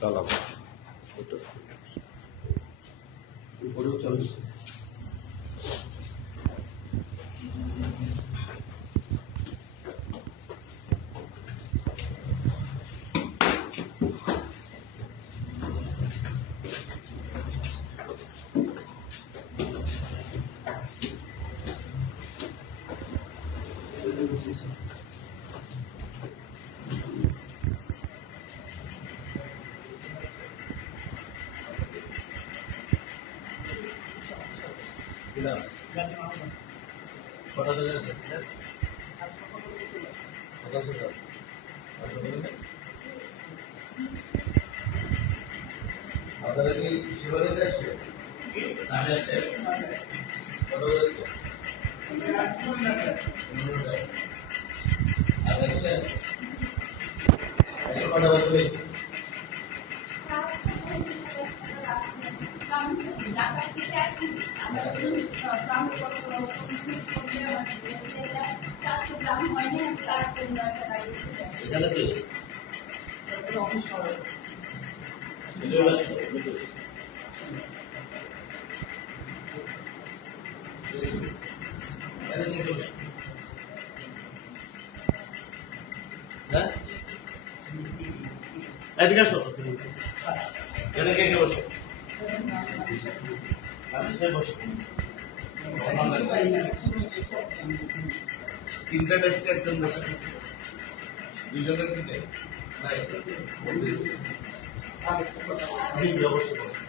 তালাব উপরেও চলছে। কটা চলে যাচ্ছে আপনারা কি শিবালয়তে আসছে নামে আসছে কটা যাচ্ছে আজ আসছে এসে কটা বাজে পেয়েছে এখানে কি এদিকে আসো এখানে কে কে বসে বসে তিনটা ডেস্কে একজন বসে দুইজনের দিকে নাই অবশ্যই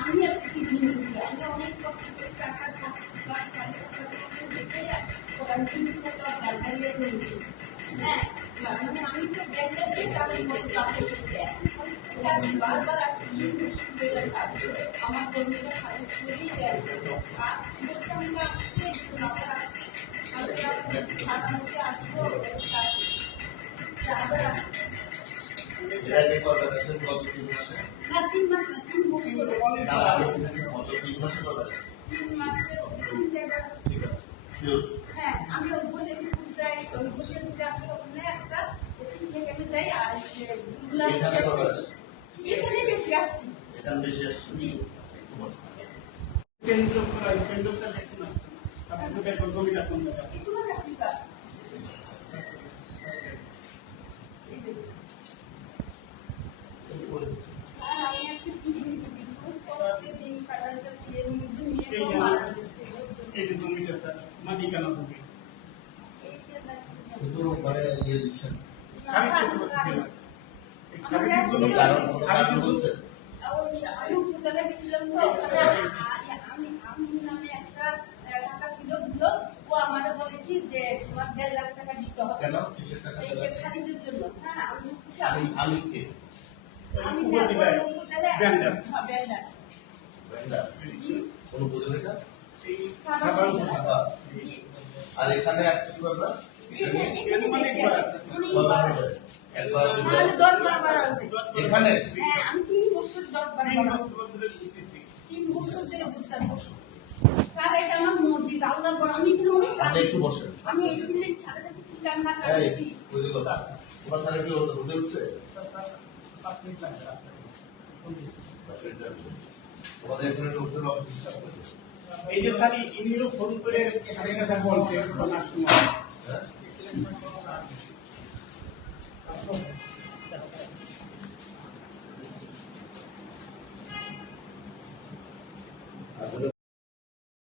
আমি একটা কিডনি রুগী, আমি অনেক কষ্ট করে টাকা হ্যাঁ মানে আমি তো ব্যাংকে দিয়ে তাদের মতো তাকে বারবার আমার জমিটা খালি করেই দেয় আমরা আসতে আসবো না 3 মাস না 3 বছর 3 মাসে কত 3 মাসে 3 জায়গা হ্যাঁ আমি ওই বলে যাই ওই বলে যাচ্ছি ওখানে একটা অফিস থেকে আমি যাই আর এখানে বেশি আসছি এখানে বেশি আসছে জি কেন্দ্রটা দেখুন না আপনি দেখুন জমিটা কোন জায়গা একটু না আসি স্যার আমি একটা দিন কাটাতে দিয়ে নিয়ে এই যে জমিটা মালিকানা ভূমি শুধু মানে ইয়ে দিচ্ছেন আমাদের বলেছি যে তোমার 1.5 লাখ টাকা দিতে হবে কেন কিসের টাকা খারিজের জন্য হ্যাঁ আমি কে আমি কোন বুঝলেটা আর এখানে আসছে কি ব্যাপার এখানে আমি 3 বছর 10 বার 3 বছর ধরে বুঝতে পারছি স্যার এটা আমার মসজিদ আল্লাহর ঘর আমি এখানে অনেক আপনি একটু বসেন আমি এখানে স্যারের কাছে কি জানা করেছি বুঝলো তোমার স্যার কি হতো বুঝতে উঠছে তোমাদের এখানে লোকজন অফিস এই যে স্যার ইনিও ফোন করে এখানে কথা বলতে শোনার সময় হ্যাঁ